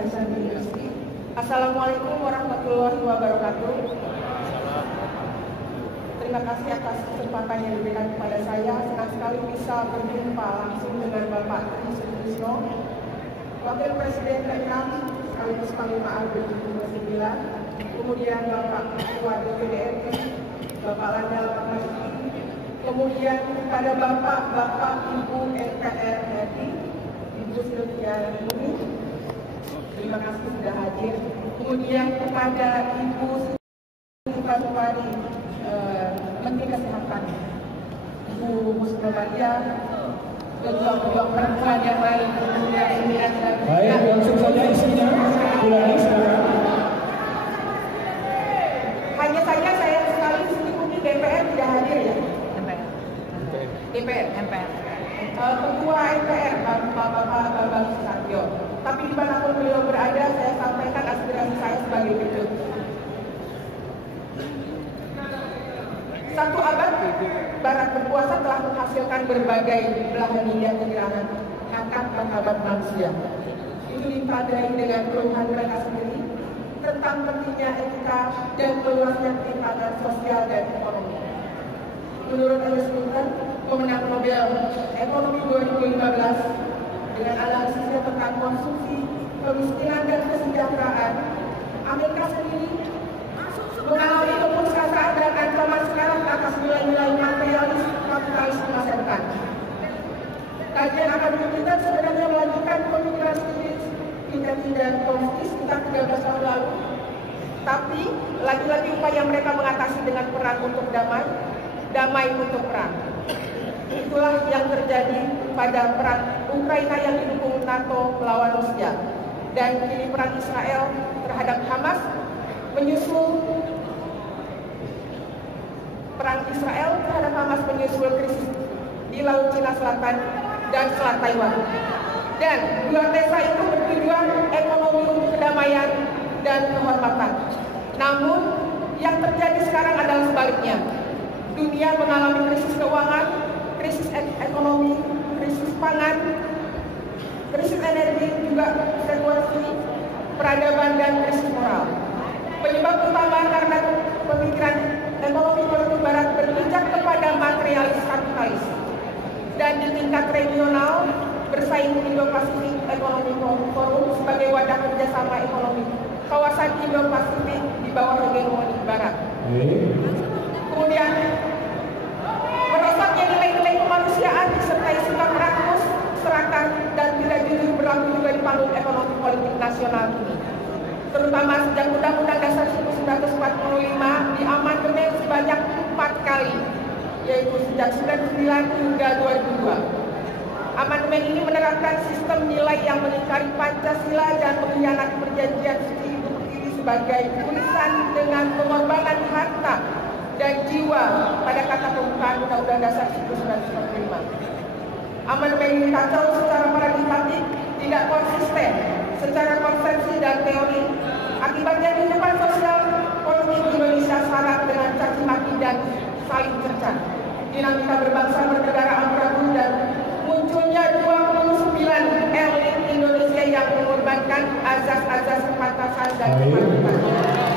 Faisal bin Yusri. Assalamualaikum warahmatullahi wabarakatuh. Terima kasih atas kesempatan yang diberikan kepada saya. Senang sekali bisa berjumpa langsung dengan Bapak Tri Sutrisno, Wakil Presiden ke-6 sekaligus Panglima ABRI 79, kemudian Bapak Ketua DPD RI, Bapak Lanyala Mataliti, kemudian kepada Bapak Ibu MPR RI, Ibu Sylvia Murni, terima kasih sudah hadir. Kemudian kepada Ibu Siti Fadli, Menteri Kesehatan, Ibu Muslimadia, ketua perempuan yang lain, kemudian baik, langsung saja isinya. Mulai sekarang. Hanya saja saya sekali sedikit DPR tidak hadir ya. DPR. Ketua MPR Bapak Bambang Susatyo. Tapi dimanapun beliau berada, saya sampaikan aspirasi saya sebagai berikut. 1 abad Barat berkuasa telah menghasilkan berbagai belahan dunia kehilangan angkat martabat manusia. Itu ditandai dengan keluhan mereka sendiri tentang pentingnya etika dan meluasnya ketimpangan sosial dan ekonomi. Menurut Ernest Luther, pemenang Nobel Ekonomi 2015, dengan analisisnya tentang konsumsi, kemiskinan dan kesejahteraan, Amerika sendiri mengalami keputusasaan dan ancaman sekarang atas nilai-nilai materialis kapitalis di masa depan. Kajian akademik kita sebenarnya melanjutkan pemikiran tidak komunis sekitar 13 tahun lalu, tapi lagi-lagi upaya mereka mengatasi dengan perang untuk damai untuk perang. Itulah yang terjadi pada perang Ukraina yang didukung NATO melawan Rusia, dan kini perang Israel terhadap Hamas menyusul krisis di Laut Cina Selatan dan Selat Taiwan. Dan dua desa itu bertujuan ekonomi untuk kedamaian dan kehormatan. Namun yang terjadi sekarang adalah sebaliknya. Dunia mengalami krisis keuangan, krisis ekonomi, krisis pangan, krisis energi, juga frekuensi peradaban dan krisis moral. Penyebab utama karena pemikiran ekonomi politik Barat berpijak kepada materialis kapitalis, dan di tingkat regional bersaing Indo-Pasifik Economic Forum sebagai wadah kerjasama ekonomi kawasan Indo-Pasifik di bawah hegemoni Barat. Kemudian merosotnya nilai-nilai kemanusiaan disertai sikap rakus, serakah, dan tidak jujur berlaku juga di panggung ekonomi politik nasional ini, terutama sejak Undang-Undang Dasar 1945 diamandemen sebanyak 4 kali, yaitu sejak 1999 hingga 2002. Amandemen ini menerapkan sistem nilai yang mengingkari Pancasila dan mengkhianati perjanjian suci hidup diri sebagai tulisan dengan pengorbanan harta dan jiwa pada kata pembukaan Undang-Undang Dasar 1945. Amandemen ini kacau secara paradigmatik, tidak konsisten secara konsepsi dan teori. Akibatnya kehidupan sosial politik Indonesia syarat dengan caci maki dan saling cerca. Dinamika berbangsa bernegara amburadul dan munculnya 29 elit Indonesia yang mengorbankan azas-azas kepantasan dan kepatutan.